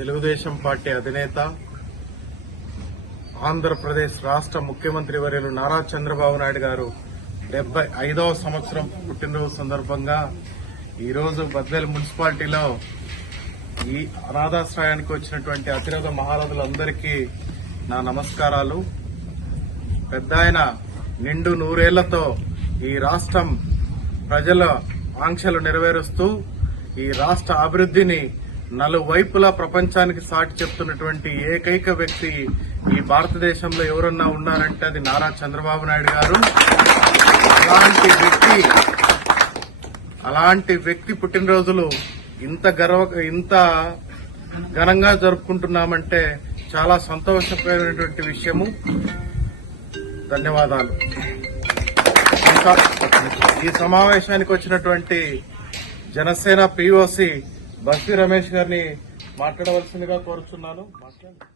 Telugu Desam party అధినేత ఆంధ్రప్రదేశ్ రాష్ట్ర ముఖ్యమంత్రి వర్యులు నారా చంద్రబాబు నాయుడు గారు డెబ్బై ఐదవ సంవత్సరం పుట్టినరోజు సందర్భంగా ఈరోజు బద్వేల్ మున్సిపాలిటీలో ఈ అనాథాశ్రయానికి వచ్చినటువంటి అతిరథ మహారథులందరికీ నా నమస్కారాలు. పెద్ద ఆయన నిండు నూరేళ్ళతో ఈ రాష్ట్రం ప్రజల ఆంక్షలు నెరవేరుస్తూ ఈ రాష్ట్ర అభివృద్ధిని నలువైపులా ప్రపంచానికి సాటి చెప్తున్నటువంటి ఏకైక వ్యక్తి ఈ భారతదేశంలో ఎవరన్నా ఉన్నారంటే అది నారా చంద్రబాబు నాయుడు గారు. అలాంటి వ్యక్తి అలాంటి వ్యక్తి పుట్టినరోజులు ఇంత గర్వ ఇంత ఘనంగా జరుపుకుంటున్నామంటే చాలా సంతోషకరమైనటువంటి విషయము. ధన్యవాదాలు. ఈ సమావేశానికి వచ్చినటువంటి జనసేన పిఓసి బస్వి రమేష్ గారిని మాట్లాడవలసిందిగా కోరుచున్నాను. మాట్లాడండి